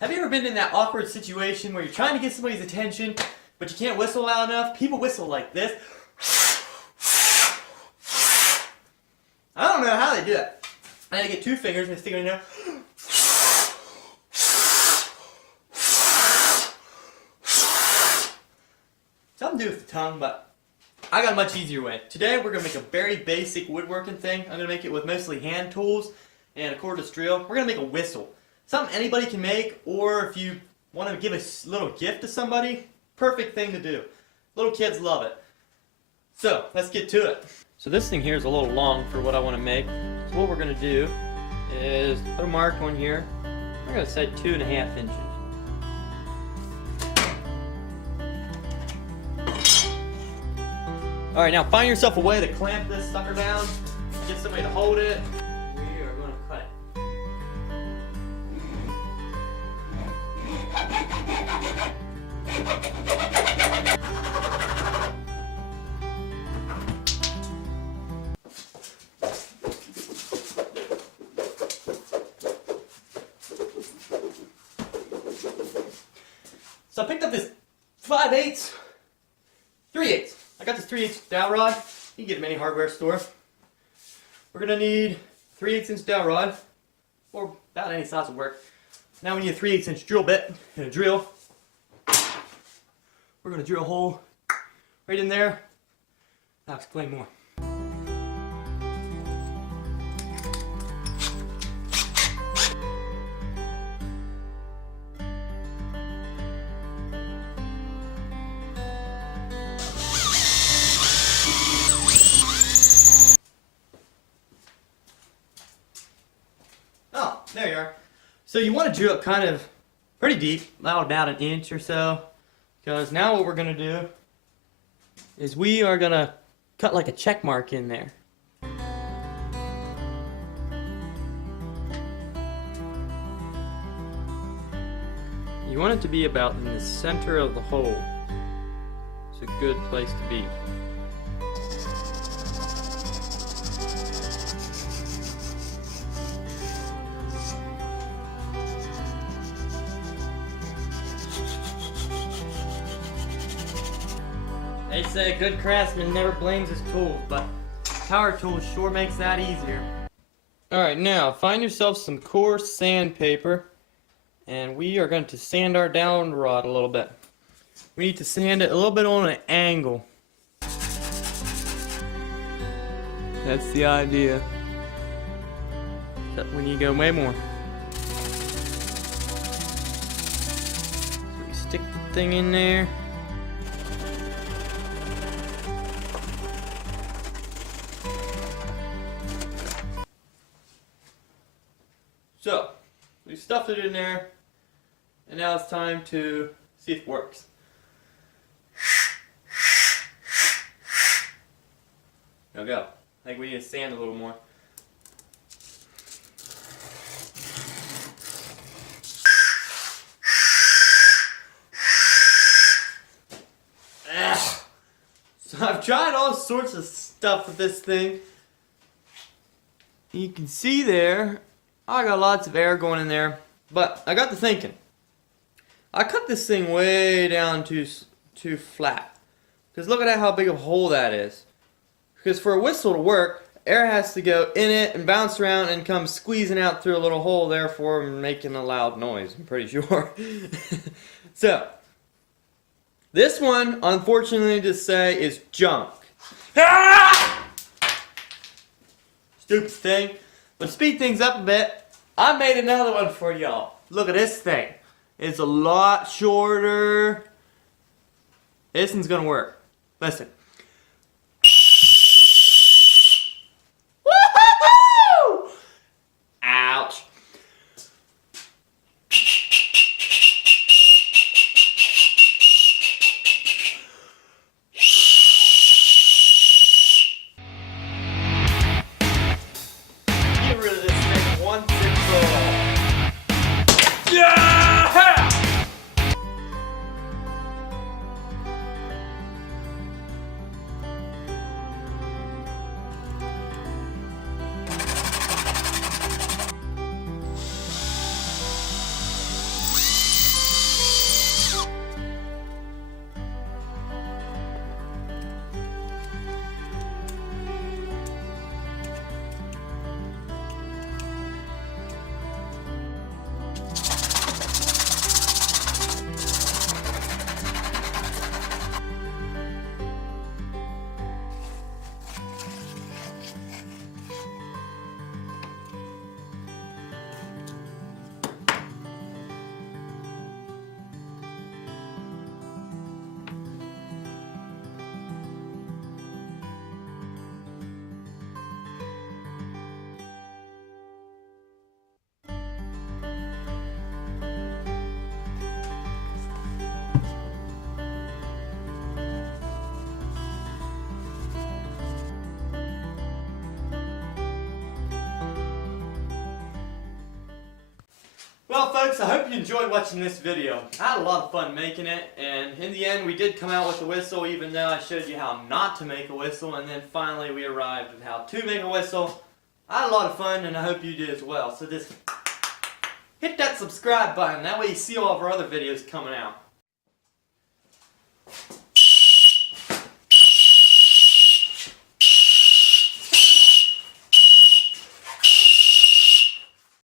Have you ever been in that awkward situation where you're trying to get somebody's attention, but you can't whistle loud enough? People whistle like this. I don't know how they do that. I had to get 2 fingers and stick it in there. Something to do with the tongue, but I got a much easier way. Today we're going to make a very basic woodworking thing. I'm going to make it with mostly hand tools and a cordless drill. We're going to make a whistle. Something anybody can make, or if you want to give a little gift to somebody, perfect thing to do. Little kids love it. So, let's get to it. So this thing here is a little long for what I want to make. So what we're going to do is put a mark on here. I'm going to say 2.5 inches. Alright, now find yourself a way to clamp this sucker down. Get somebody to hold it. We are going to cut it. So I picked up this 5/8, 3/8. I got this 3/8 dowel rod. You can get it in any hardware store. We're gonna need 3/8 inch dowel rod, or about any size will work. Now we need a 3/8 inch drill bit and a drill. We're gonna drill a hole right in there. I'll explain more. Oh, there you are. So you want to drill it kind of pretty deep, about 1 inch or so, because now what we're going to do is we are going to cut like a check mark in there. You want it to be about in the center of the hole. It's a good place to be. They say a good craftsman never blames his tools, but power tools sure makes that easier. Alright, now find yourself some coarse sandpaper, and we are going to sand our dowel rod a little bit. We need to sand it a little bit on an angle. That's the idea. Except we need to go way more. So we stick the thing in there. So, we stuffed it in there, and now it's time to see if it works. Now go. I think we need to sand a little more. So I've tried all sorts of stuff with this thing. You can see there, I got lots of air going in there, but I got to thinking. I cut this thing way down too flat, because look at how big of a hole that is. Because for a whistle to work, air has to go in it and bounce around and come squeezing out through a little hole, therefore making a loud noise, I'm pretty sure. So, this one, unfortunately to say, is junk. Ah! Stupid thing. But to speed things up a bit, I made another one for y'all. Look at this thing. It's a lot shorter. This one's gonna work. Listen. Woohoo! Ouch. Get rid of this thing once and for all. Yeah! Well, folks, I hope you enjoyed watching this video. I had a lot of fun making it, and in the end we did come out with a whistle, even though I showed you how not to make a whistle, and then finally we arrived at how to make a whistle. I had a lot of fun, and I hope you did as well. So just hit that subscribe button, that way you see all of our other videos coming out.